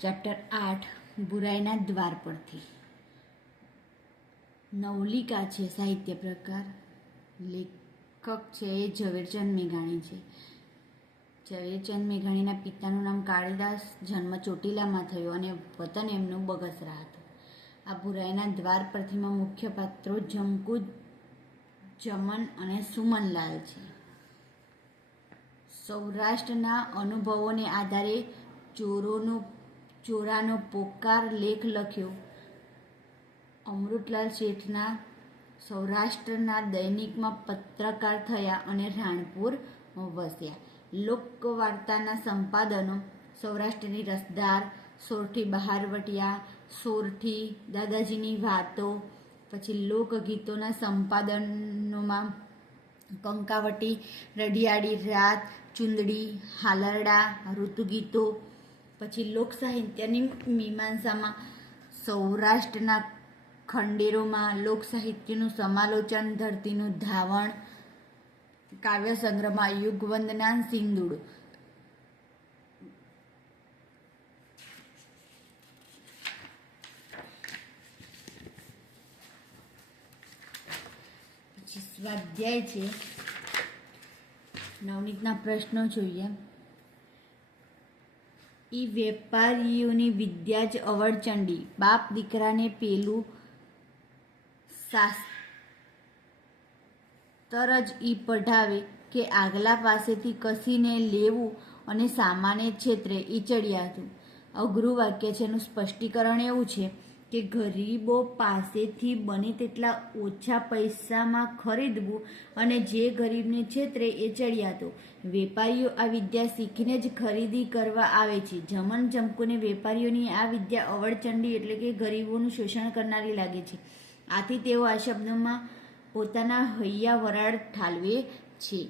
Chapter 8 બુરાઈના દ્વાર પરથી. નવલિકા છે સાહિત્ય પ્રકાર. લેખક છે એ ઝવેરચંદ મેઘાણી છે. ઝવેરચંદ મેઘાણીના પિતાનું નામ કાળીદાસ, જન્મ ચોટીલામાં થયો અને વતન એમનું બગસરા હતું. આ બુરાઈના દ્વાર પરથીમાં મુખ્ય પાત્રો જમકુ, જમન અને સુમનલાલ છે. સૌરાષ્ટ્રના અનુભવોને આધારે ચોરાનો પોકાર લેખ લખ્યો. અમૃતલાલ શેઠના સૌરાષ્ટ્રના દૈનિકમાં પત્રકાર થયા અને રાણપુર વસ્યા. લોકવાર્તાના સંપાદનો સૌરાષ્ટ્રની રસધાર, સોરઠી બહારવટિયા, સોરઠી, દાદાજીની વાતો. પછી લોકગીતોના સંપાદનોમાં કંકાવટી, રઢિયાળી રાત, ચુંદડી, હાલરડા, ઋતુગીતો. પછી લોકસાહિત્યની મીમાંસામાં સૌરાષ્ટ્રના ખંડેરોમાં લોકસાહિત્યનું સમાલોચન, ધરતીનું ધાવણ. કાવ્ય સંગ્રહમાં યુગવંદના, સિંદૂડ. પછી સ્વાધ્યાય છે. નવનીતના પ્રશ્નો જોઈએ. ઈ વેપારીઓની વિદ્યા જ અવળચંડી, બાપ દીકરાને પેલું શાસ્ત્ર જ ઈ પઢાવે કે આગલા પાસેથી કસીને લેવું અને સામાને છેતરે ઈ ચડિયાતું. અઘરું વાક્ય છે. એનું સ્પષ્ટીકરણ એવું છે કે ગરીબો પાસેથી બને તેટલા ઓછા પૈસામાં ખરીદવું અને જે ગરીબને છેતરે એ ચડિયાતું. વેપારીઓ આ વિદ્યા શીખીને જ ખરીદી કરવા આવે છે. જમન જમકુને વેપારીઓની આ વિદ્યા અવળચંડી એટલે કે ગરીબોનું શોષણ કરનારી લાગે છે. આથી તેઓ આ શબ્દોમાં પોતાના હૈયા વરાળ ઠાલવે છે.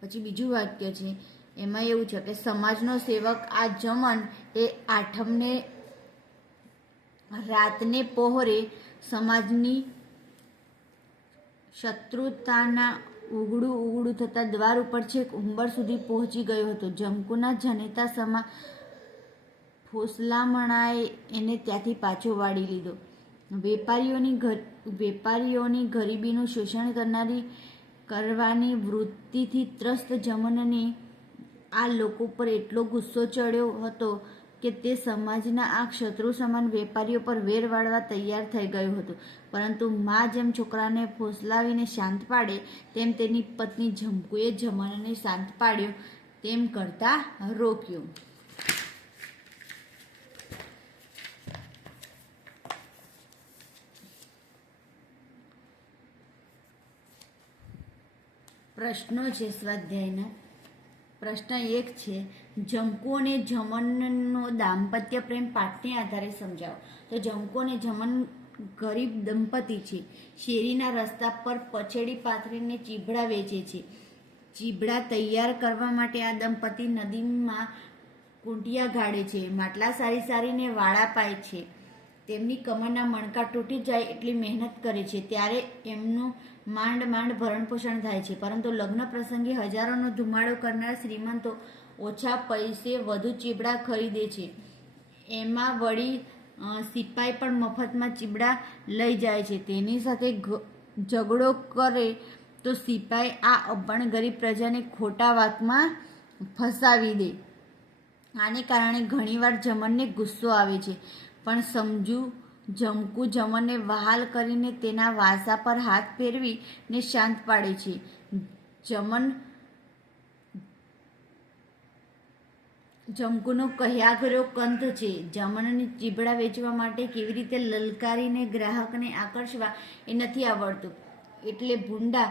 પછી બીજું વાક્ય છે. એમાં એવું છે કે સમાજનો સેવક આ જમન એ આઠમને રાતને પહોરે સમાજની શત્રુતાના ઉગડું થતા દ્વાર ઉપર છેક ઉંબર સુધી પહોંચી ગયો હતો. જમકુના જનેતા સમા ફોસલામણાએ એને ત્યાંથી પાછો વાળી લીધો. વેપારીઓની ગરીબીનું શોષણ કરવાની વૃત્તિથી ત્રસ્ત જમનને આ લોકો પર એટલો ગુસ્સો ચડ્યો હતો કે તે સમાજના આ શત્રુ સમાન વેપારીઓ પર વેર વાળવા તૈયાર થઈ ગયો હતો. પરંતુ મા જેમ છોકરાને ફોસલાવીને શાંત પાડે તેમ તેની પત્ની જમકુએ જમનને શાંત પાડ્યો, તેમ કરતા રોક્યો. પ્રશ્નો છે સ્વાધ્યાયના. પ્રશ્ન 1 છે, જમકુ અને જમનનો દાંપત્ય પ્રેમ પાઠને આધારે સમજાવો. તો જમકુ અને જમન ગરીબ દંપતી છે. શેરીના રસ્તા પર પછેડી પાથરીને ચીભડા વેચે છે. ચીભડા તૈયાર કરવા માટે આ દંપતી નદીમાં કૂંટિયા ગાળે છે. માટલા સારીને વાળા પાય છે. તેમની કમરના મણકા તૂટી જાય એટલી મહેનત કરે છે. ત્યારે એમનું માંડ ભરણ પોષણ થાય છે. પરંતુ લગ્ન પ્રસંગે હજારોનો ધુમાડો કરનાર શ્રીમંતો ઓછા પૈસે વધુ ચીબડા ખરીદે છે. એમાં વળી સિપાઈ પણ મફતમાં ચીબડા લઈ જાય છે. તેની સાથે ઝઘડો કરે તો સિપાઈ આ અભણ ગરીબ પ્રજાને ખોટા વાતમાં ફસાવી દે. આને કારણે ઘણીવાર જમનને ગુસ્સો આવે છે. પણ જમકુ જમનને વહાલ કરીને તેના વાસા પર હાથ ફેરવીને શાંત પાડે છે. જમકુનો કહ્યાગરો કંત છે. જમનને ચીબડા વેચવા માટે કેવી રીતે લલકારીને ગ્રાહકને આકર્ષવા એ નથી આવડતું. એટલે ભૂંડા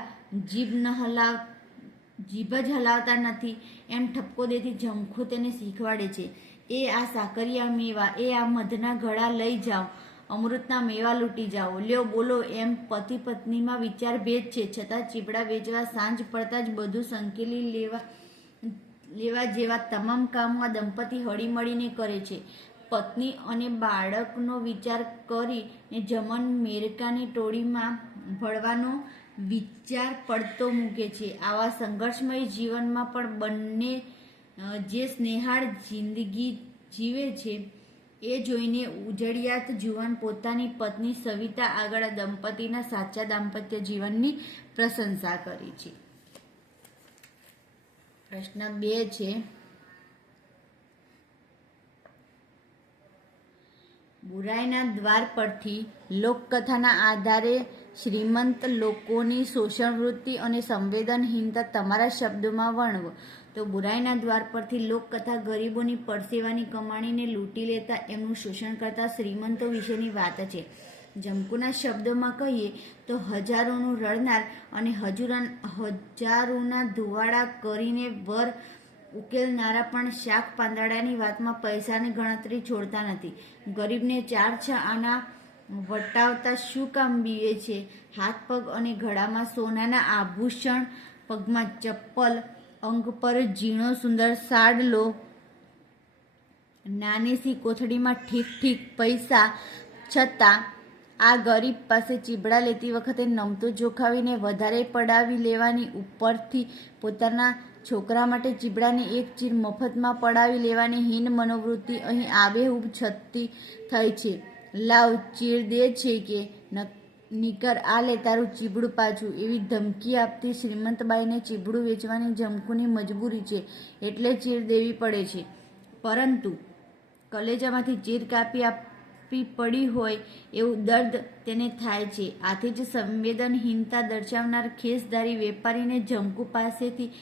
જીભ જ હલાવતા નથી એમ ઠપકો દેતી જમકુ તેને શીખવાડે છે. એ આ સાકરિયા મેવા, એ આ મધના ગળા લઈ જાઓ, અમૃતના મેવા લૂંટી જાઓ, લ્યો બોલો એમ પતિ પત્નીમાં વિચાર ભેદ છે. છતાં ચીબડા વેચવા સાંજ પડતા જ બધું સંકેલી લેવા જેવા તમામ કામો આ દંપતી હળીમળીને કરે છે. પત્ની અને બાળકનો વિચાર કરીને જમન મેરકાની ટોળીમાં ભળવાનો વિચાર પડતો મૂકે છે. આવા સંઘર્ષમય જીવનમાં પણ બંને જે સ્નેહાળ જિંદગી જીવે છે એ જોઈને ઉજળિયાત જુવાન પોતાની પત્ની સવિતા આગળ દંપતીના સાચા દાંપત્ય જીવનની પ્રશંસા કરી છે. પ્રશ્ન 2 છે, બુરાઈના દ્વાર પરથી લોકકથાના આધારે શ્રીમંત લોકોની શોષણ વૃત્તિ અને સંવેદનહીનતા તમારા શબ્દોમાં વર્ણવો. તો બુરાઈના દ્વાર પરથી લોકકથા ગરીબોની પરસેવાની કમાણીને લૂંટી લેતા એમનું શોષણ કરતા શ્રીમંતો વિશેની વાત છે. જમકુના શબ્દોમાં કહીએ તો હજારોનું રડનાર અને હજારોના ધુવાડા કરીને વર ઉકેલનારા પણ શાક પાંદડાની વાતમાં પૈસાની ગણતરી છોડતા નથી. ગરીબને 4 આના વટાવતા શું કામ બીવે છે? હાથ પગ અને ગળામાં સોનાના આભૂષણ, પગમાં ચપ્પલ, અંગ પર ઝીણો સુંદર સાડલો, નાની સી કોથળીમાં ઠીક પૈસા, છતાં આ ગરીબ પાસે ચીબડા લેતી વખતે નમતું જોખાવીને વધારે પડાવી લેવાની, ઉપરથી પોતાના છોકરા માટે ચીબડાની એક ચીર મફતમાં પડાવી લેવાની હીન મનોવૃત્તિ અહીં આબેહૂબ છતી થઈ છે. લાવ ચીર દે છે કે નીકર આ લે તારું ચીબડું પાછું, એવી ધમકી આપતી શ્રીમંતબાઈને ચીબડું વેચવાની જમકુની મજબૂરી છે એટલે ચીર દેવી પડે છે. પરંતુ કલેજામાંથી ચીર કાપી આપવી પડી હોય એવું દર્દ તેને થાય છે. આથી જ સંવેદનહીનતા દર્શાવનાર ખેસધારી વેપારીને જમકુ પાસેથી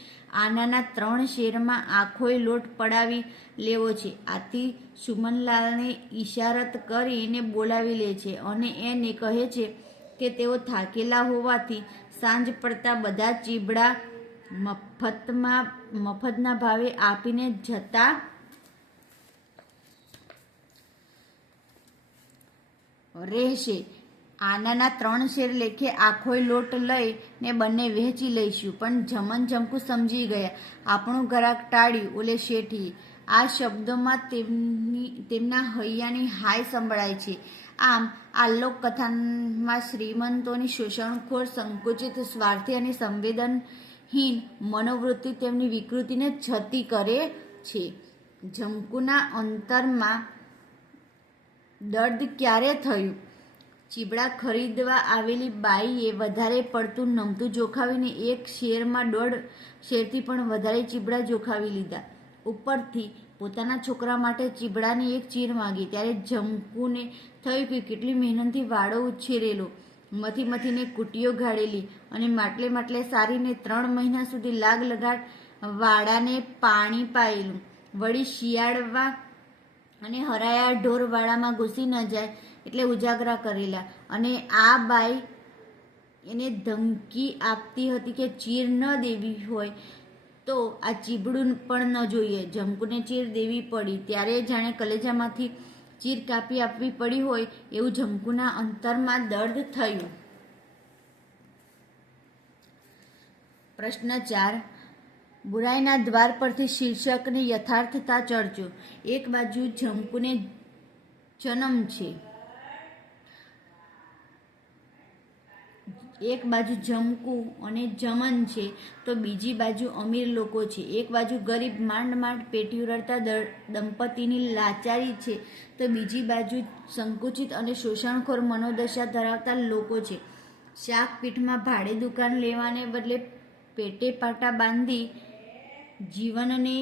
આનાના 3 શેરમાં આખોય લોટ પડાવી લેવો છે. આથી સુમનલાલને ઈશારત કરીને બોલાવી લે છે અને એને કહે છે કે તેઓ થાકેલા હોવાથી સાંજ પડતા બધા ચીબડા મફતના ભાવે આપીને જતા રહેશે. આનાના 3 શેર લેખે આખોય લોટ લઈને બંને વહેંચી લઈશું. પણ જમકુ સમજી ગયા. આપણું ઘરાક ટાળ્યું ઓલે શેઠીએ. આ શબ્દોમાં તેમના હૈયાની હાય સંભળાય છે. આમ આ લોકકથામાં શ્રીમંતોની શોષણખોર, સંકુચિત, સ્વાર્થી અને સંવેદનહીન મનોવૃત્તિ તેમની વિકૃતિને છતી કરે છે. જમકુના અંતરમાં દર્દ ક્યારે થયું? ચીબડા ખરીદવા આવેલી બાઈએ વધારે પડતું નમતું જોખાવીને 1 શેરમાં 1.5 શેરથી પણ વધારે ચીબડા જોખાવી લીધા. ઉપરથી પોતાના છોકરા માટે ચીબડાની એક ચીર માંગી. ત્યારે જમકુને થયું કે કેટલી મહેનતથી વાડો ઉછેરેલો, મથીને કૂટીઓ ગાળેલી અને માટલે સારીને 3 મહિના સુધી લાગ લગાડ વાડાને પાણી પાયેલું, વળી શિયાળવા અને હરાયા ઢોર વાડામાં ઘૂસી ન જાય એટલે ઉજાગરા કરેલા. અને આ બાઈ એને ધમકી આપતી હતી કે ચીર ન દેવી હોય તો આ ચીબડું પણ ન જોઈએ. જમકુને ચીર દેવી પડી ત્યારે જાણે કલેજામાંથી ચીર કાપી આપવી પડી હોય એવું જમકુના અંતરમાં દર્દ થયું. પ્રશ્ન 4, બુરાઈના દ્વાર પરથી શીર્ષકની યથાર્થતા ચર્ચો. એક બાજુ જમકુને જન્મ છે, એક બાજુ જમકુ અને જમન છે તો બીજી બાજુ અમીર લોકો છે. એક બાજુ ગરીબ માંડ પેટીયું રડતા દંપતીની લાચારી છે તો બીજી બાજુ સંકુચિત અને શોષણખોર મનોદશા ધરાવતા લોકો છે. શાક પીઠમાં ભાડે દુકાન લેવાને બદલે પેટે પાટા બાંધી જીવનને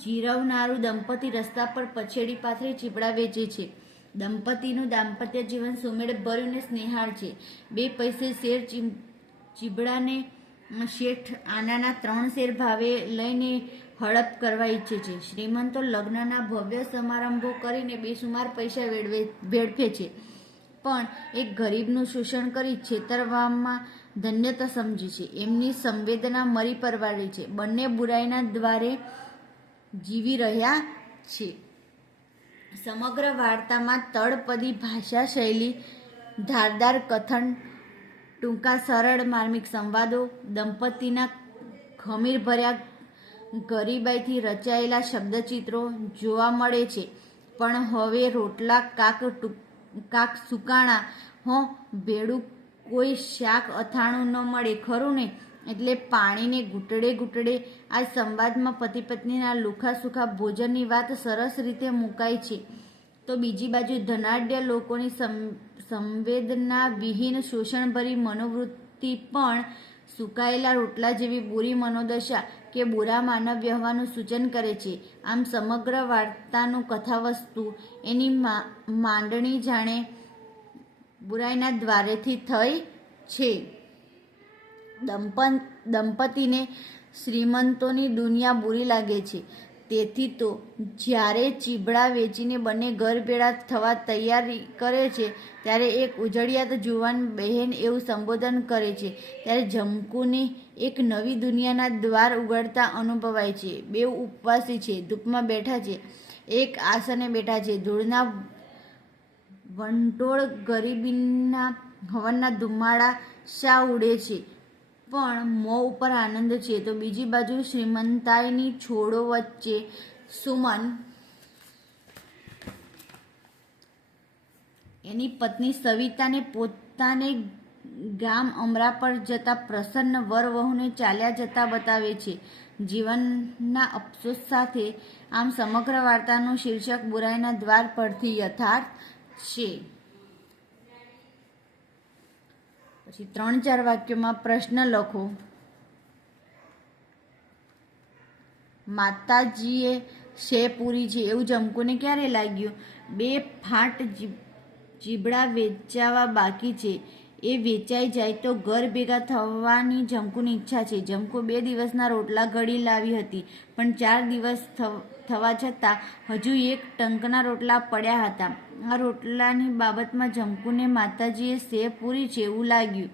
જીરવનારું દંપતી રસ્તા પર પછેડી પાથરી ચીબડા વેચે છે. દંપતીનું દાંપત્ય જીવન સુમેળ ભર્યું ને સ્નેહાળ છે. 2 પૈસે શેર ચીબડાને શેઠ આનાના 3 શેર ભાવે લઈને હડપ કરવા ઈચ્છે છે. શ્રીમંતો લગ્નના ભવ્ય સમારંભો કરીને બેસુમાર પૈસા વેડફે છે, પણ એક ગરીબનું શોષણ કરી છેતરવામાં ધન્યતા સમજે છે. એમની સંવેદના મરી પરવાડી છે. બંને બુરાઈના દ્વારે જીવી રહ્યા છે. સમગ્ર વાર્તામાં તળપદી ભાષા શૈલી, ધારદાર કથન, ટૂંકા સરળ માર્મિક સંવાદો, દંપતીના ખમીરભર્યા ગરીબાઈથી રચાયેલા શબ્દચિત્રો જોવા મળે છે. પણ હવે રોટલા કાક સુકાણા હો, ભેળું કોઈ શાક અથાણું ન મળે ખરું ને? એટલે પાણીને ઘૂંટડે ઘૂંટડે આ સંવાદમાં પતિ પત્નીના લુખા સુખા ભોજનની વાત સરસ રીતે મુકાય છે. તો બીજી બાજુ ધનાઢ્ય લોકોની સંવેદના વિહીન શોષણભરી મનોવૃત્તિ પણ સુકાયેલા રોટલા જેવી બુરી મનોદશા કે બુરા માનવ વ્યવહારનું સૂચન કરે છે. આમ સમગ્ર વાર્તાનું કથાવસ્તુ એની માંડણી જાણે બુરાઈના દ્વારેથી થઈ છે. દંપતીને શ્રીમંતોની દુનિયા બુરી લાગે છે. તેથી તો જ્યારે ચીબડા વેચીને બંને ઘર ભેળા થવા તૈયારી કરે છે ત્યારે એક ઉજળિયાત જુવાન બહેન એવું સંબોધન કરે છે ત્યારે જમકુને એક નવી દુનિયાના દ્વાર ઉઘડતા અનુભવાય છે. બે ઉપવાસી છે, ધૂપમાં બેઠા છે, એક આસને બેઠા છે. ધૂળના વંટોળ ગરીબીના હવનના ધુમાડા શા ઉડે છે પણ મોં ઉપર આનંદ છે. તો બીજી બાજુ શ્રીમંતાઈની છોડો વચ્ચે સુમન એની પત્ની સવિતાને પોતાને ગામ અમરા પર જતા પ્રસન્ન વર વહુને ચાલ્યા જતા બતાવે છે જીવનના અફસોસ સાથે. આમ સમગ્ર વાર્તાનું શીર્ષક બુરાઈના દ્વાર પરથી યથાર્થ છે. પછી 3-4 વાક્યોમાં પ્રશ્ન લખો. માતાજીએ શે પૂરી છે એવું જમકુને ક્યારે લાગ્યું? 2 ફાંટ ચીબડા વેચાવા બાકી છે, એ વેચાઈ જાય તો ઘર ભેગા થવાની જમકુની ઈચ્છા છે. જમકુ 2 દિવસના રોટલા ઘડી લાવી હતી પણ 4 દિવસ થવા છતાં હજુ 1 ટંકના રોટલા પડ્યા હતા. આ રોટલાની બાબતમાં જમકુને માતાજીએ શે પૂરી છે એવું લાગ્યું.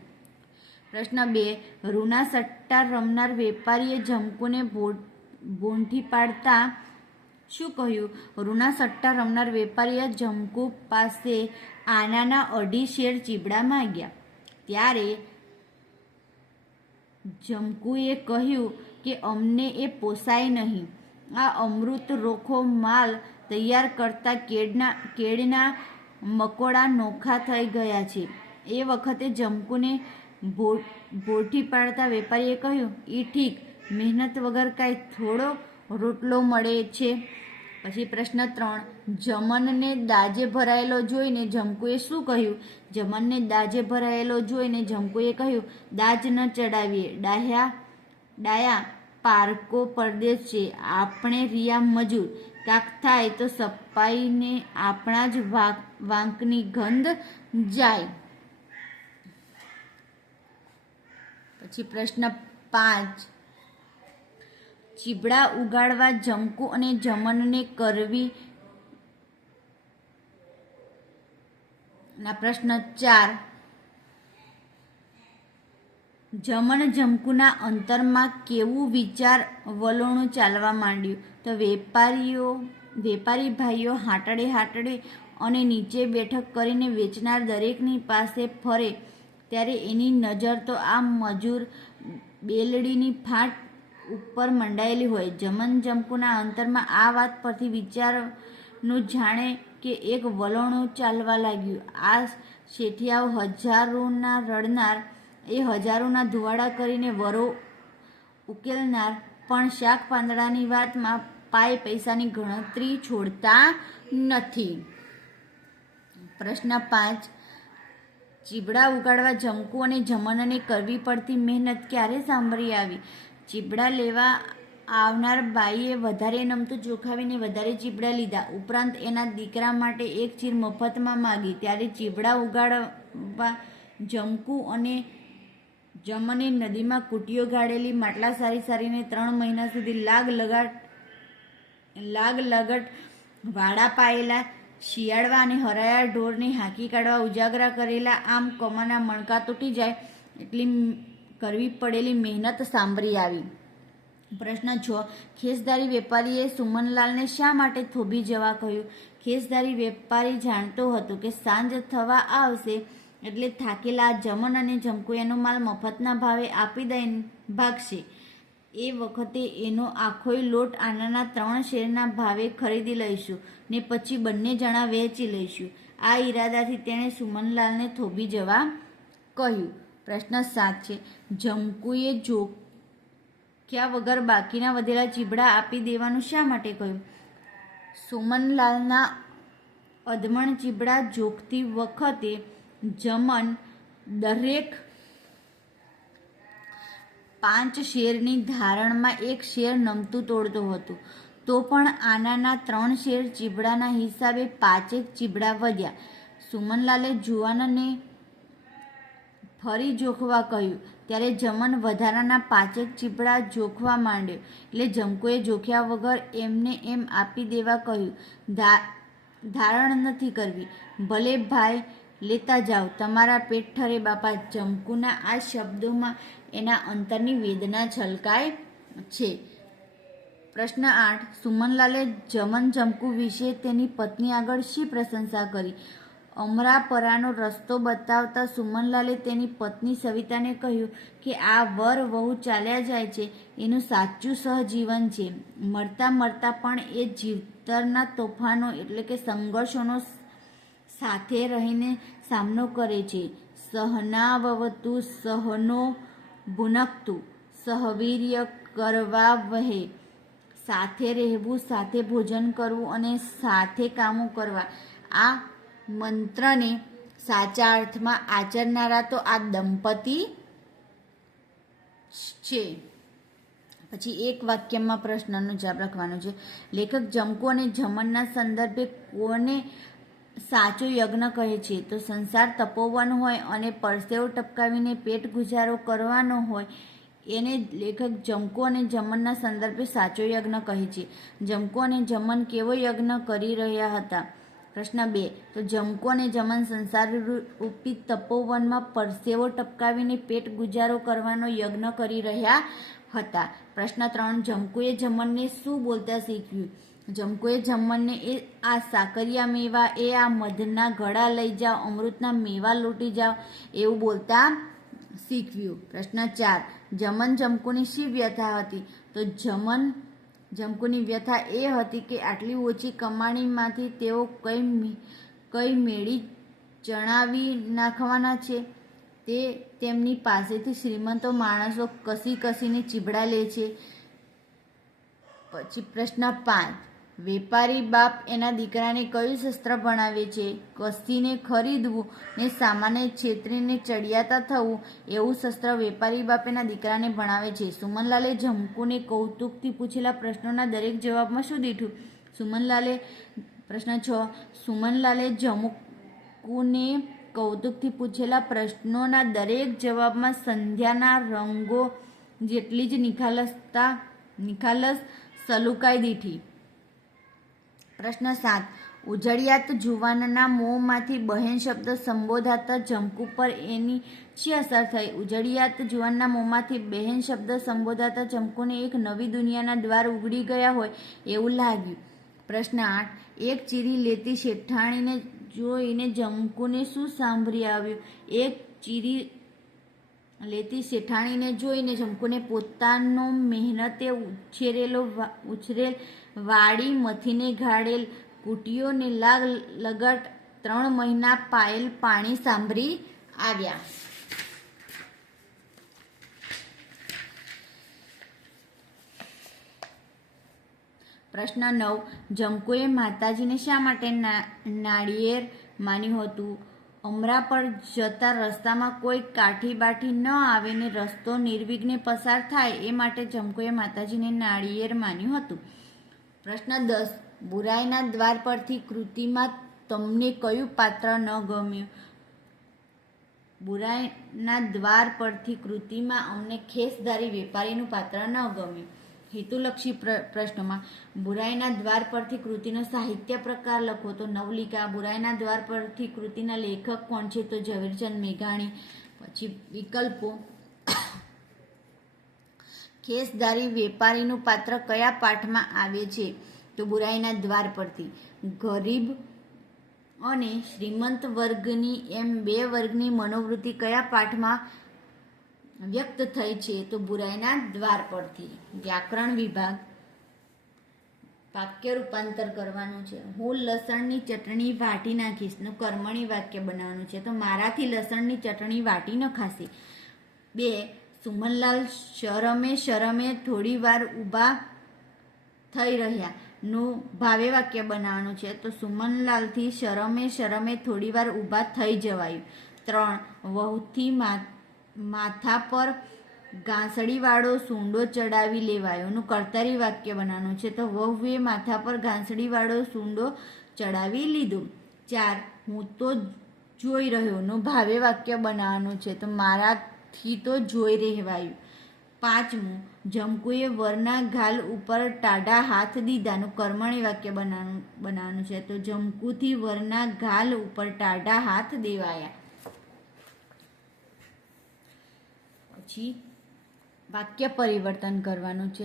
પ્રશ્ન 2. રૂના સટ્ટા રમનાર વેપારીએ જમકુને ભોંઠી પાડતા શું કહ્યું? રૂના સટ્ટા રમનાર વેપારીએ જમકુ પાસે આનાના 2.5 શેર ચીબડા માંગ્યા. ત્યારે જમકુએ કહ્યું કે અમને એ પોસાય નહીં. આ અમૃત રોખો માલ તૈયાર કરતા કેળના મકોડા નોખા થઈ ગયા છે. એ વખતે જમકુને ભોંઠી પાડતા વેપારીએ કહ્યું, ઈ ઠીક, મહેનત વગર કાંઈ થોડો રોટલો મળે છે. પછી પ્રશ્ન 3. જમનને દાજે ભરાયેલો જોઈને જમકુએ શું કહ્યું? જમનને દાજે ભરાયેલો જોઈને જમકુએ કહ્યું, દાજ ન ચડાવીએ, ડાયા પારકો પરદેશ છે, આપણે રિયા મજૂર, કાંક થાય તો સપાઈને આપણા જ વાંકની ગંધ જાય. પછી પ્રશ્ન 5. ચીબડા ઉગાડવા જમકુ અને જમનને કરવી. પ્રશ્ન 4. જમન જમકુના અંતરમાં કેવું વિચાર વલોણું ચાલવા માંડ્યું? તો વેપારી ભાઈઓ હાટડે અને નીચે બેઠક કરીને વેચનાર દરેકની પાસે ફરે ત્યારે એની નજર તો આ મજૂર બેલડીની ફાંટ ઉપર મંડાયેલી હોય. જમન જમકુના અંતરમાં આ વાત પરથી વિચારનું જાણે કે એક વલણું ચાલવા લાગ્યું. આ શેઠિયાઓ હજારોના રડનાર, એ હજારોના ધુવાડા કરીને વરો ઉકેલનાર પણ શાક પાંદડાની વાતમાં પાય પૈસાની ગણતરી છોડતા નથી. પ્રશ્ન 5. ચીબડા ઉગાડવા જમકુ અને જમનને કરવી પડતી મહેનત ક્યારે સાંભળી આવી? ચીબડા લેવા આવનાર બાઈએ વધારે નમતું જોખાવીને વધારે ચીબડા લીધા. ઉપરાંત એના દીકરા માટે 1 ચીર મફતમાં માગી. ત્યારે ચીબડા ઉગાડવા જમકુ અને જમને નદીમાં કૂટીઓ ગાળેલી માટલા સારીને 3 મહિના સુધી લાગ લગટ વાડા પાયેલા, શિયાળવા અને હરાયા ઢોરને હાંકી કાઢવા ઉજાગરા કરેલા, આમ કમાના મણકા તૂટી જાય એટલી કરવી પડેલી મહેનત સાંભળી આવી. પ્રશ્ન 6. ખેસધારી વેપારીએ સુમનલાલને શા માટે થોભી જવા કહ્યું? ખેસધારી વેપારી જાણતો હતો કે સાંજ થવા આવશે એટલે થાકેલા જમન અને જમકુ એનો માલ મફતના ભાવે આપી દઈને ભાગશે. એ વખતે એનો આખોય લોટ આનાના 3 શેરના ભાવે ખરીદી લઈશું ને પછી બંને જણા વહેંચી લઈશું. આ ઈરાદાથી તેણે સુમનલાલને થોભી જવા કહ્યું. પ્રશ્ન 7 છે, જમકુએ જોખ્યા વગર બાકીના વધેલા ચીબડા આપી દેવાનું શા માટે કહ્યું? સુમનલાલના અધમણ ચીબડા જોખતી વખતે જમન દરેક 5 શેરની ધારણમાં 1 શેર નમતું તોડતો હતો, તો પણ આનાના 3 શેર ચીબડાના હિસાબે 5 ચીબડા વધ્યા. સુમનલાલે જુવાનને ફરી જોખવા કહ્યું ત્યારે જમન વધારાના 5 ચીબડા જોખવા માંડ્યો, એટલે જમકુએ જોખ્યા વગર એમને એમ આપી દેવા કહ્યું. ધારણ નથી કરવી, ભલે ભાઈ લેતા જાઓ, તમારા પેટ ઠરે બાપા. જમકુના આ શબ્દોમાં એના અંતરની વેદના છલકાય છે. પ્રશ્ન 8, સુમનલાલે જમન જમકુ વિશે તેની પત્ની આગળ શી પ્રશંસા કરી? અમરાપરાનો રસ્તો બતાવતા સુમનલાલે તેની પત્ની સવિતાને કહ્યું કે આ વર વહુ ચાલ્યા જાય છે એનું સાચું સહજીવન છે. મરતા મરતા પણ એ જીવતરના તોફાનો એટલે કે સંઘર્ષોનો સાથે રહીને સામનો કરે છે. સહનાવવતુ સહનો ભુનક્તુ સહવીર્ય કરવા વહે. સાથે રહેવું, સાથે ભોજન કરવું અને સાથે કામો કરવા, આ મંત્રને સાચા અર્થમાં આચરનારા તો આ દંપતી છે. પછી એક વાક્યમાં પ્રશ્નનો જવાબ લખવાનો છે. લેખક જમકુ અને જમનના સંદર્ભે કોને સાચો યજ્ઞ કહે છે? તો સંસાર તપોવન હોય અને પરસેવો ટપકાવીને પેટ ગુજારો કરવાનો હોય એને લેખક જમકુ અને જમનના સંદર્ભે સાચો યજ્ઞ કહે છે. જમકુ અને જમન કેવો યજ્ઞ કરી રહ્યા હતા? પ્રશ્ન 2, તો જમકુ અને જમન સંસાર રૂપી તપોવનમાં પરસેવો ટપકાવીને પેટ ગુજારો કરવાનો યજ્ઞ કરી રહ્યા હતા. પ્રશ્ન 3, જમકુએ જમનને શું બોલતા શીખ્યું? જમકુએ જમનને આ સાકરિયા મેવા, આ મધના ગળા લઈ જાઓ, અમૃતના મેવા લૂંટી જાઓ એવું બોલતા શીખવ્યું. પ્રશ્ન 4, જમન જમકુની શી વ્યથા હતી? તો જમકુની વ્યથા એ હતી કે આટલી ઓછી કમાણીમાંથી તેઓ કઈ મેળી ચણાવી નાખવાના છે. તે તેમની પાસેથી શ્રીમંતો માણસો કસીને ચીબડા લે છે. પછી પ્રશ્ન 5, વેપારી બાપ એના દીકરાને કયું શસ્ત્ર ભણાવે છે? કસીને ખરીદવું ને સામાન્ય છેતરીને ચડિયાતા થવું એવું શસ્ત્ર વેપારી બાપ એના દીકરાને ભણાવે છે. સુમનલાલે જમકુને કૌતુકથી પૂછેલા પ્રશ્નોના દરેક જવાબમાં શું દીઠું? પ્રશ્ન 6, સુમનલાલે જમકુને કૌતુકથી પૂછેલા પ્રશ્નોના દરેક જવાબમાં સંધ્યાના રંગો જેટલી જ નિખાલસ સલુકાઈ દીઠી. પ્રશ્ન 7, ઉજળિયાત જુવાનના મોંમાંથી બહેન શબ્દ સંબોધાતા જમકુ પર એની શી અસર થઈ? ઉજળિયાત જુવાનના મોંમાંથી બહેન શબ્દ સંબોધાતા જમકુને એક નવી દુનિયાના દ્વાર ઉઘડી ગયા હોય એવું લાગ્યું. પ્રશ્ન 8, એક ચીરી લેતી શેઠાણીને જોઈને જમકુને શું સાંભળી આવ્યું? એક ચીરી લેતી શેઠાણીને જોઈને જમકુને પોતાનો મહેનતે ઉછરેલ વાડી, મથીને ઘાડેલ કુટીઓ ને લગટ 3 મહિના પાયેલ પાણી સાંભળી આવ્યા. પ્રશ્ન 9, જમકુએ માતાજીને શા માટે નાળિયેર માન્યું હતું? અમરા પર જતા રસ્તામાં કોઈ કાઠી બાઠી ન આવે ને રસ્તો નિર્વિઘ્ને પસાર થાય એ માટે જમકુએ માતાજીને નાળિયેર માન્યું હતું. પ્રશ્ન 10, બુરાઈના દ્વાર પરથી કૃતિમાં તમને કયું પાત્ર ન ગમ્યું? બુરાઈના દ્વાર પરથી કૃતિમાં અમને ખેસધારી વેપારીનું પાત્ર ન ગમ્યું. હેતુલક્ષી પ્રશ્નોમાં બુરાઈના દ્વાર પરથી કૃતિનો સાહિત્ય પ્રકાર લખો. તો નવલિકા. બુરાઈના દ્વાર પરથી કૃતિના લેખક કોણ છે? તો ઝવેરચંદ મેઘાણી. પછી વિકલ્પો, ખેસધારી વેપારીનું પાત્ર કયા પાઠમાં આવે છે? તો બુરાઈના દ્વાર પરથી. ગરીબ અને શ્રીમંત વર્ગની એમ 2 વર્ગની મનોવૃત્તિ કયા પાઠમાં વ્યક્ત થઈ છે? તો બુરાઈના દ્વાર પરથી. વ્યાકરણ વિભાગ, વાક્ય રૂપાંતર કરવાનું છે. હું લસણની ચટણી વાટી નાખીશ નું કર્મણી વાક્ય બનાવવાનું છે. તો મારાથી લસણની ચટણી વાટી નખાશે. 2 સુમનલાલ શરમે શરમે થોડી વાર ઊભા થઈ રહ્યા નું ભાવે વાક્ય બનાવવાનું છે. તો સુમનલાલથી શરમે શરમે થોડી વાર ઊભા થઈ જવાયું. 3 વહુથી માથા પર ઘાસડીવાળો સૂંડો ચડાવી લેવાયો નું કર્તારી વાક્ય બનાવવાનું છે. તો વહુએ માથા પર ઘાસડીવાળો સૂંડો ચડાવી લીધો. 4 હું તો જોઈ રહ્યો નું ભાવે વાક્ય બનાવવાનું છે. તો મારાથી તો જોઈ રહેવાયું. 5 જમકુએ વરના ગાલ ઉપર ટાઢા હાથ દીધાનું કર્મણી વાક્ય બનાવવાનું છે. તો જમકુથી વરના ગાલ ઉપર ટાઢા હાથ દેવાયા. પછી વાક્ય પરિવર્તન કરવાનું છે.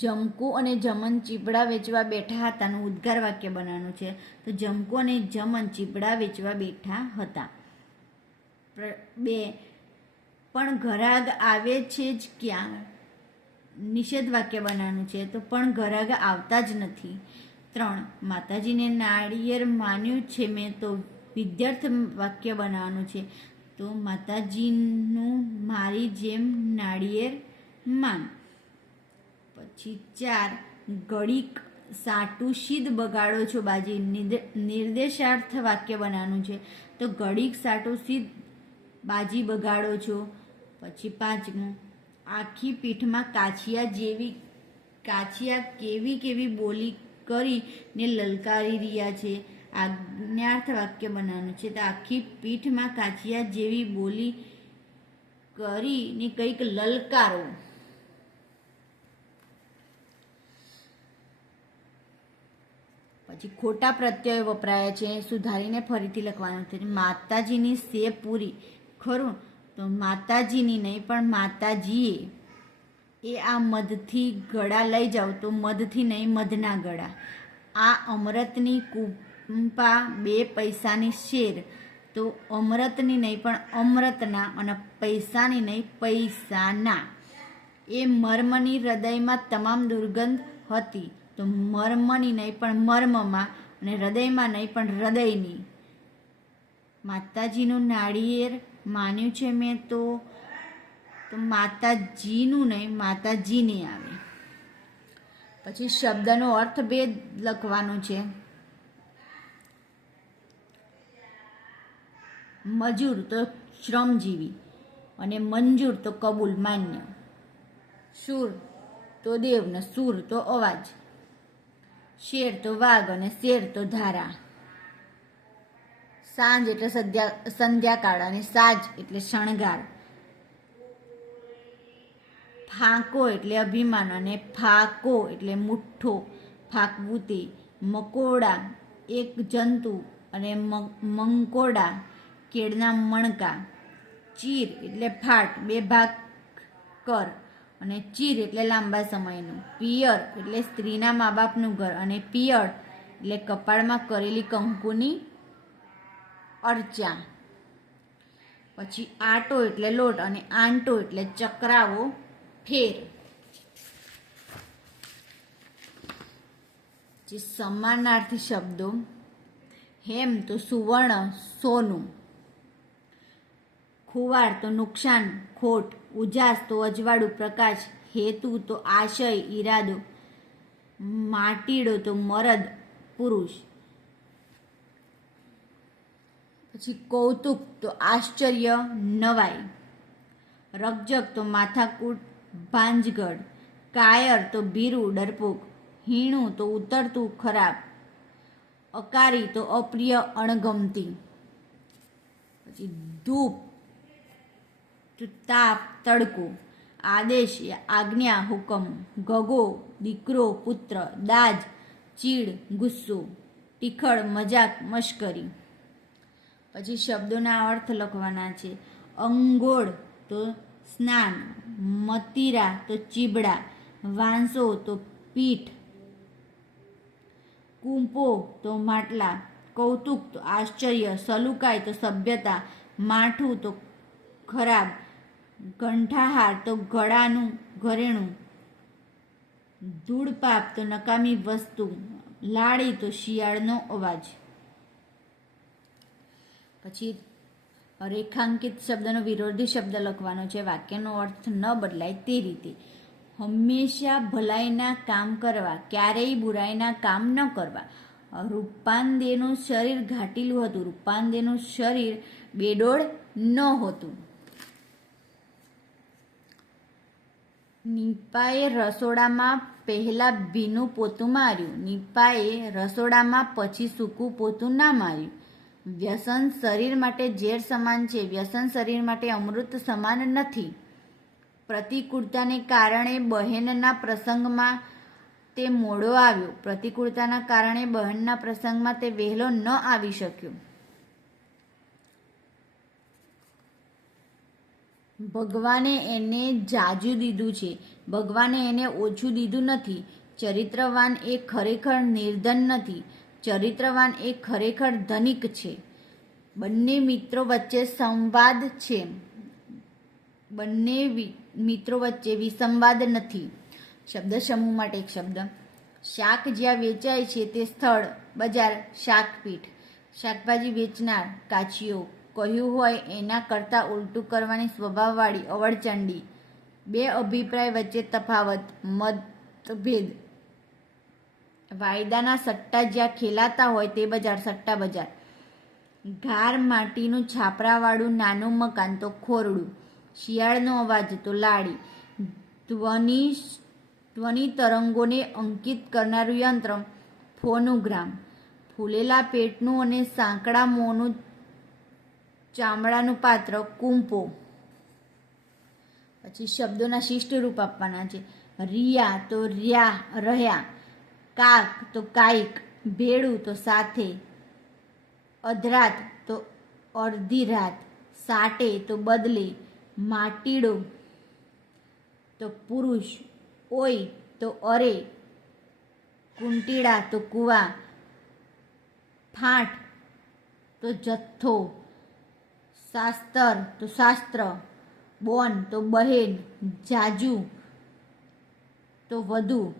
જમકુ અને જમન ચીપડા વેચવા બેઠા હતાનું ઉદ્ગાર વાક્ય બનાવવાનું છે. તો જમકુ અને જમન ચીપડા વેચવા બેઠા હતા. 2 પણ ઘરાગ આવે છે જ ક્યાં નિષેધ વાક્ય બનાવવાનું છે. તો પણ ઘરાગ આવતા જ નથી. 3 માતાજીને નાળિયેર માન્યું છે મેં તો વિદ્યાર્થ વાક્ય બનાવવાનું છે. તો માતાજીનું મારી જેમ નાળિયેર માન. પછી 4 ઘડીક સાટું શીદ બગાડો છો બાજી નિર્દેશાર્થ વાક્ય બનાવવાનું છે. તો ઘડીક સાટું શીદ બાજી બગાડો છો. પછી 5 આખી પીઠમાં કાછિયા કેવી કેવી બોલી કરીને લલકારી રહ્યા છે આજ્ઞાર્થ વાક્ય બનાવવાનું છે. તો આખી પીઠમાં કાછિયા જેવી બોલી કરીને કંઈક લલકારો. પછી ખોટા પ્રત્યયો વપરાયા છે સુધારીને ફરીથી લખવાનું છે. માતાજીની સે પૂરી ખરું તો માતાજીની નહીં પણ માતાજીએ. એ આ મધથી ગળા લઈ જાઓ તો મધથી નહીં મધના ગળા. આ અમૃતની કુંપા 2 પૈસાની શેર તો અમૃતની નહીં પણ અમૃતના અને પૈસાની નહીં પૈસાના. એ મર્મની હૃદયમાં તમામ દુર્ગંધ હતી તો મર્મની નહીં પણ મર્મમાં અને હૃદયમાં નહીં પણ હૃદયની. માતાજીનું નાળિયેર માન્યું છે મેં તો માતાજીનું નહીં માતાજીને આવે. પછી શબ્દનો અર્થભેદ લખવાનો છે. મજૂર તો શ્રમજીવી અને મંજૂર તો કબૂલ માન્ય. સુર તો દેવ ને સુર તો અવાજ. શેર તો વાઘ અને શેર તો ધારા. સાંજ એટલે સંધ્યાકાળ અને સાજ એટલે શણગાર. ફાંકો એટલે અભિમાન અને ફાકો એટલે મુઠ્ઠો ફાંકવું તે. મકોડા એક જંતુ અને મંકોડા કેળના મણકા. ચીર એટલે ફાટ 2 ભાગ કર અને ચીર એટલે લાંબા સમયનું. પિયર એટલે સ્ત્રીના મા બાપનું ઘર અને પિયળ એટલે કપાળમાં કરેલી કંકુની અર્ચા. પછી આટો એટલે લોટ અને આંટો એટલે ચક્રાવો ફેર. જે સમાનાર્થી શબ્દો. હેમ તો સુવર્ણ સોનું. ખુવાર તો નુકસાન ખોટ. ઉજાસ તો અજવાળું પ્રકાશ. હેતુ તો આશય ઈરાદો. માટીડો તો મરદ પુરુષ. પછી કૌતુક તો આશ્ચર્ય નવાઈ. રકજક તો માથાકૂટ ભાંજગડ. કાયર તો ભીરું ડરપોક. હીણું તો ઉતરતું ખરાબ. અકારી તો અપ્રિય અણગમતી. પછી ધૂપ તો તાપ તડકો. આદેશ આજ્ઞા હુકમ. ગગો દીકરો પુત્ર. દાજ ચીડ ગુસ્સો. ટીખળ મજાક મશ્કરી. પછી શબ્દોના અર્થ લખવાના છે. અંગોળ તો સ્નાન. મતીરા તો ચીબડા. વાંસો તો પીઠ. કૂંપો તો માટલા. કૌતુક તો આશ્ચર્ય. સલુકાઈ તો સભ્યતા. માઠું તો ખરાબ. ઘંટાહાર તો ગળાનું ઘરેણું. ધૂળપાપ તો નકામી વસ્તુ. લાડી તો શિયાળનો અવાજ. પછી રેખાંકિત શબ્દનો વિરોધી શબ્દ લખવાનો છે. વાક્યનો અર્થ ન બદલાય તે રીતે. હંમેશા ભલાઈના કામ કરવા, ક્યારેય બુરાઈના કામ ન કરવા. રૂપાંદેનું શરીર ઘાટીલું હતું. રૂપાંદેનું શરીર બેડોળ નહોતું. નીપાએ રસોડામાં પહેલા ભીનું પોતું માર્યું. નીપાએ રસોડામાં પછી સૂકું પોતું ના માર્યું. વ્યસન શરીર માટે ઝેર સમાન છે. વ્યસન શરીર માટે અમૃત સમાન નથી. પ્રતિકૂળતાને કારણે બહેનના પ્રસંગમાં તે મોડો આવ્યો. પ્રતિકૂળતાના કારણે બહેનના પ્રસંગમાં તે વહેલો ન આવી શક્યો. ભગવાને એને જાજુ દીધું છે. ભગવાને એને ઓછું દીધું નથી. ચરિત્રવાન એ ખરેખર નિર્ધન નથી. ચરિત્રવાન એ ખરેખર ધનિક છે. બંને મિત્રો વચ્ચે સંવાદ છે. બંને મિત્રો વચ્ચે વિસંવાદ નથી. શબ્દ સમૂહ માટે એક શબ્દ. શાક જ્યાં વેચાય છે તે સ્થળ બજાર, શાકપીઠ. શાકભાજી વેચનાર કાચીઓ. કહ્યું હોય એના કરતાં ઉલટું કરવાની સ્વભાવવાળી અવળચંડી. બે અભિપ્રાય વચ્ચે તફાવત, મતભેદ. વાયદાના સટ્ટા જ્યાં ખેલાતા હોય તે બજાર, સટ્ટા બજાર. ઘાર માટીનું છાપરાવાળું નાનું મકાન તો ખોરડું. શિયાળનો અવાજ તો લાડી. ધ્વનિ તરંગોને અંકિત કરનારું યંત્ર ફોનોગ્રામ. ફૂલેલા પેટનું અને સાંકડા મોંનું ચામડાનું પાત્ર કુંપો. પછી શબ્દોના શિષ્ટ રૂપ આપવાના છે. રિયા તો રહ્યા. કાક તો કાઈક. ભેળું તો સાથે. અધરાત તો અડધી રાત. સાટે તો બદલે. માટીડો તો પુરુષ. ઓય તો અરે. કુંટીળા તો કુવા. ફાંટ તો જથ્થો. શાસ્તર તો શાસ્ત્ર. બોન તો બહેન. જાજુ તો વધુ.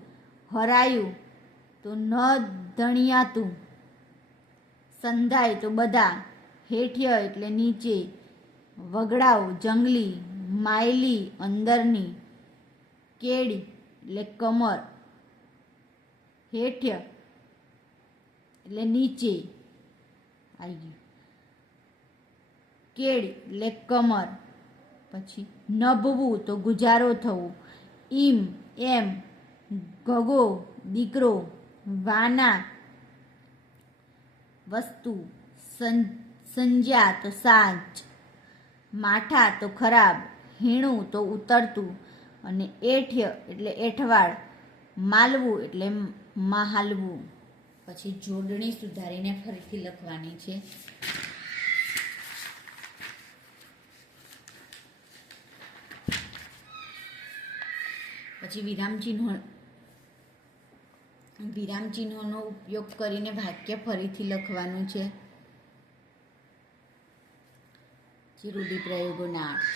હરાયું તો ન ધણિયાતું. સંધાય તો બધા. હેઠ્ય એટલે નીચે. વગડાવ જંગલી. માયલી અંદરની. કેડી એટલે કમર. હેઠ્ય એટલે નીચે. આવી ગયું. કેડ એટલે કમર. પછી નભવું તો ગુજારો થવો. ઈમ એમ. ગગો દીકરો. વાના વસ્તુ. સંજ્યા તો સાંજ. માઠા તો ખરાબ. હીણું તો ઉતરતું. અને એઠ્ય એટલે એઠવાડ. માલવું એટલે મહાલવું. પછી જોડણી સુધારીને ફરીથી લખવાની છે. પછી વિરામચિહ્નોનો ઉપયોગ કરીને વાક્ય ફરીથી લખવાનું છે. રૂઢિપ્રયોગોના અર્થ.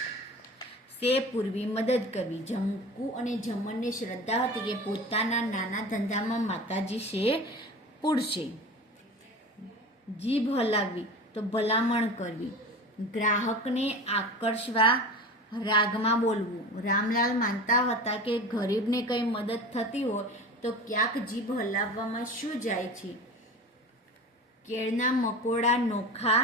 સે પૂર્વી મદદ કરવી. જમકુ અને જમનને શ્રદ્ધા હતી કે પોતાના નાના ધંધામાં માતાજી શે પૂરશે. જીભ હલાવવી તો ભલામણ કરવી. ગ્રાહકને આકર્ષવા રાગમાં બોલવું. રામલાલ માનતા હતા કે ગરીબને કંઈ મદદ થતી હોય તો ક્યાંક જીભ હલાવવામાં શું જાય છે. કેળના મકોડા નોખા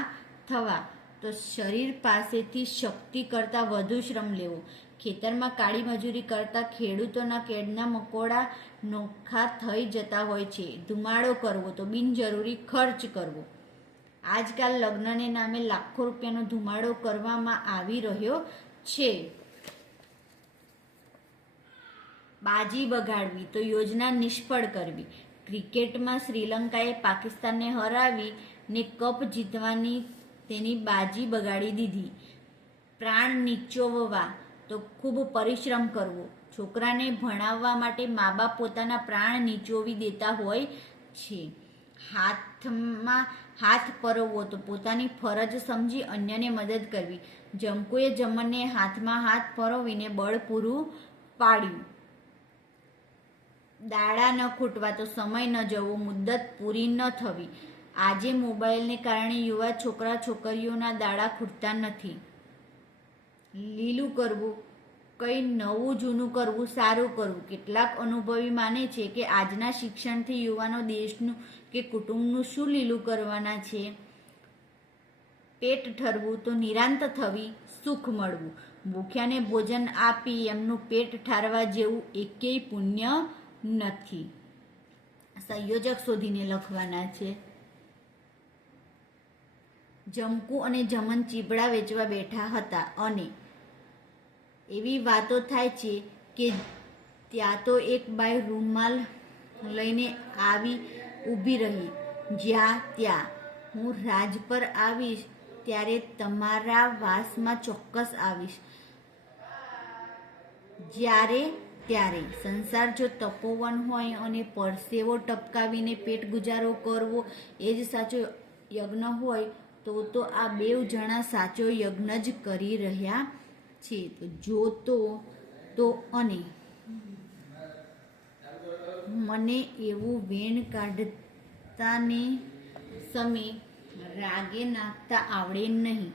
થવા તો શરીર પાસેથી શક્તિ કરતાં વધુ શ્રમ લેવો. ખેતરમાં કાળી મજૂરી કરતા ખેડૂતોના કેળના મકોડા નોખા થઈ જતા હોય છે. ધુમાડો કરવો તો બિનજરૂરી ખર્ચ કરવો. આજકાલ લગ્નને નામે લાખો રૂપિયાનો ધુમાડો કરવામાં આવી રહ્યો છે. બાજી બગાડવી તો યોજના નિષ્ફળ કરવી. ક્રિકેટમાં શ્રીલંકાએ પાકિસ્તાનને હરાવીને કપ જીતવાની તેની બાજી બગાડી દીધી. પ્રાણ નીચોવવા તો ખૂબ પરિશ્રમ કરવો. છોકરાને ભણાવવા માટે મા બાપ પોતાના પ્રાણ નીચોવી દેતા હોય છે. હાથમાં હાથ પરોવવો તો પોતાની ફરજ સમજી અન્યને મદદ કરવી. જમકુએ જમનને હાથમાં હાથ પરોવીને બળ પૂરું પાડ્યું. દાડા ન ખૂટવા તો સમય ન જવો, મુદ્દત પૂરી ન થવી. આજે મોબાઈલને કારણે યુવા છોકરા છોકરીઓના દાડા ખૂટતા નથી. લીલું કરવું, કંઈ નવું જૂનું કરવું, સારું કરવું. કેટલાક અનુભવી માને છે કે આજના શિક્ષણથી યુવાનો દેશનું કે કુટુંબનું શું લીલું કરવાના છે. પેટ ઠરવું તો નિરાંત થવી, સુખ મળવું. ભૂખ્યાને ભોજન આપી એમનું પેટ ઠારવા જેવું એકેય પુણ્ય નથી. સંયોજક શોધીને લખવાના છે. જમકુ અને જમન ચીબડા વેચવા બેઠા હતા અને એવી વાતો થાય છે કે ત્યાં તો એક બાઈ રૂમાલ લઈને આવી ઊભી રહી. જ્યાં ત્યાં હું રાજ પર આવીશ ત્યારે તમારા વાસમાં ચોક્કસ આવીશ. જ્યારે ત્યારે સંસાર જો તપોવન હોય અને પરસેવો ટપકાવીને પેટ ગુજારો કરવો એ જ સાચો યજ્ઞ હોય તો આ બેવ જણા સાચો યજ્ઞ જ કરી રહ્યા છે. તો જોતો તો અને મને એવું વેણ કાઢતાને સમે રાગે નાખતા આવડે નહીં.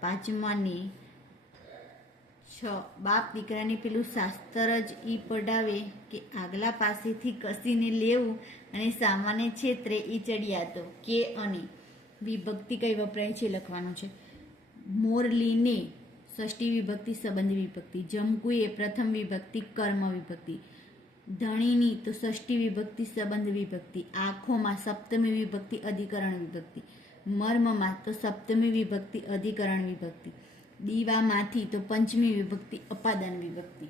પાંચમાને 6 બાપ દીકરાને પેલું શાસ્ત્ર જ ઈ પડાવે કે આગલા પાસેથી કસીને લેવું અને સામાન્ય છેતરે ઈ ચડિયાતો. કે અને વિભક્તિ કઈ વપરાય છે લખવાનું છે. મોરલીને ષષ્ઠી વિભક્તિ સંબંધી વિભક્તિ, જમકુએ પ્રથમ વિભક્તિ કર્મ વિભક્તિ, ધણીની તો ષષ્ઠી વિભક્તિ સંબંધ વિભક્તિ, આંખોમાં સપ્તમી વિભક્તિ અધિકરણ વિભક્તિ, મર્મમાં તો સપ્તમી વિભક્તિ અધિકરણ વિભક્તિ, દીવામાંથી તો પંચમી વિભક્તિ અપાદાન વિભક્તિ.